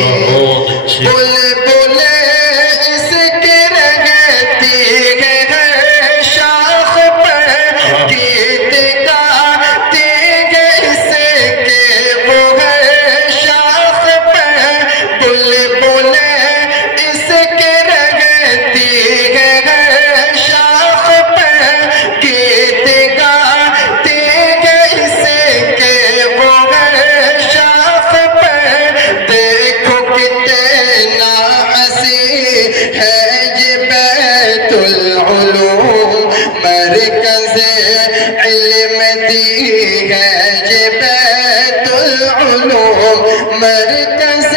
بہت اچھے بلبلیں اس کی رہتی ہے ہر شاخ پر، گیت گاتی ہے اس کے وہ ہر شاخ پر، بلبلیں اس کی رہتی ہے ہر شاخ پر، گیت گاتی ہے اس کے وہ ہر شاخ پر، دیکھو کتنا حسین ہے یہ بیت العلوم، مرکز علم دی ہے یہ بیت العلوم، مرکز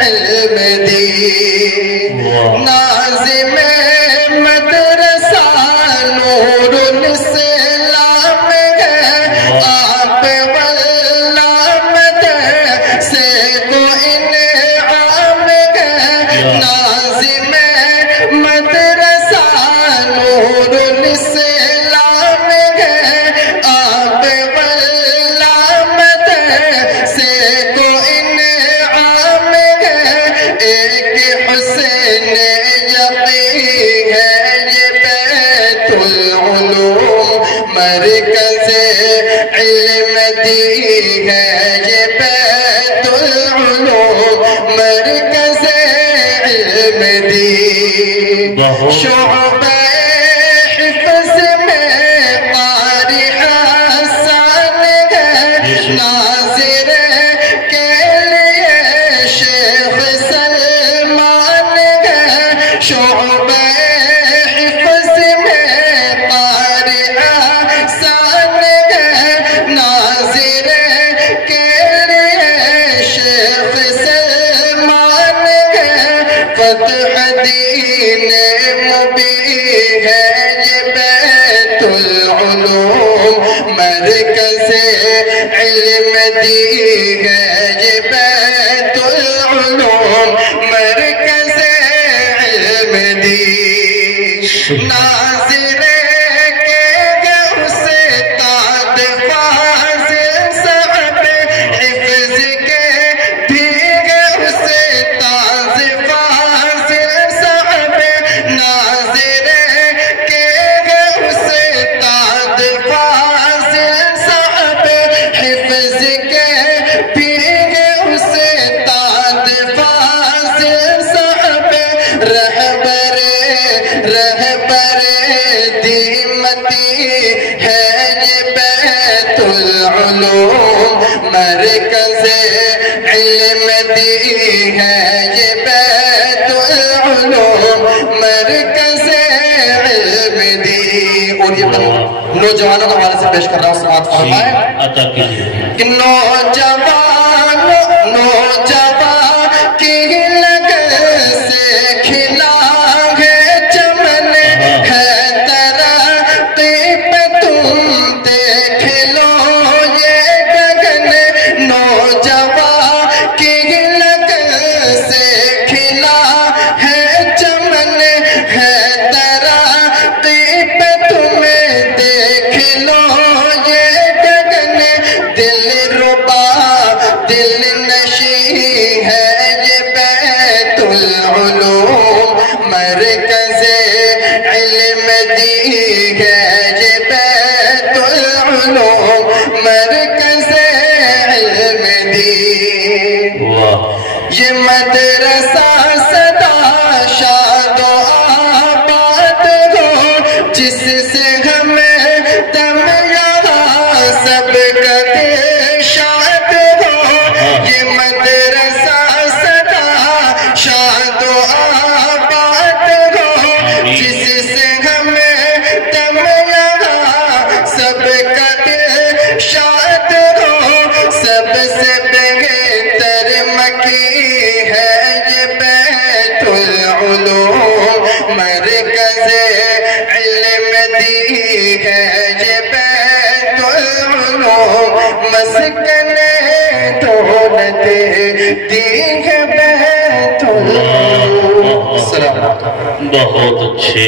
علم دی، ناظم مدرسہ نور الاسلام ہے، آپ واللہ مدرسے کو انعام ہے، ناظم مدرسہ نور الاسلام ہے، آپ واللہ مدرسے کو انعام ہے، ایک حسن یقین ہے یہ بیت العلوم، مرکز علم دی ہے یہ بیت العلوم، مرکز علم دی، شعبہ حفظ میں قاری حسان ہے، ناظر کے لیے شیخ سلمان ہے، شعبہ حفظ میں قاری حسان ہے، ناظر کے لیے شیخ سلمان ہے، فتح دین مبین ہے یہ بیت العلوم، مرکز علم دی ہے یہ بیت العلوم، مرکز علم دی، ناظر کے غوث استاد فاضل صاحب حفظ کے بھی غوث استاد فاضل صاحب، ناظر کے غوث استاد فاضل صاحب حفظ کے بھی غوث استاد فاضل صاحب، رہبر دیمتی ہے یہ بیت العلوم، مرکز علم دی ہے یہ بیت العلوم، مرکز علم دی۔ اور یہ نوجوانوں کے حوالے سے پیش کر رہا ہوں، سماعت فرمائیں عطا کیجیے کہ نوجوان کی لگن سے کھلا ہے چمن، ہے ترقی پہ تم دیکھ لو یہ گگن، نوجوان کی لگن سے کھلا ہے چمن، ہے ترقی پہ تم دیکھ لو یہ گگن، دل ربا دل نشی ہے یہ بیت العلوم، مرکز علم دی ہے یہ بیت العلوم، مرکز علم دی، یہ مدرسہ سدا شاد و آباد ہو، جس سے ہمیں دم یہاں سب کا دل شاد ہو، یہ مدرسہ سدا شاد و آباد ہو، جس سے ہمیں دم یہاں سب کا دل شاد ہو، سب سے بہتر مکی ہے یہ بیت العلوم، مرکز علم دی ہے یہ بیت العلوم، مسکن دولت دی ہے بیت العلوم۔ بہت اچھے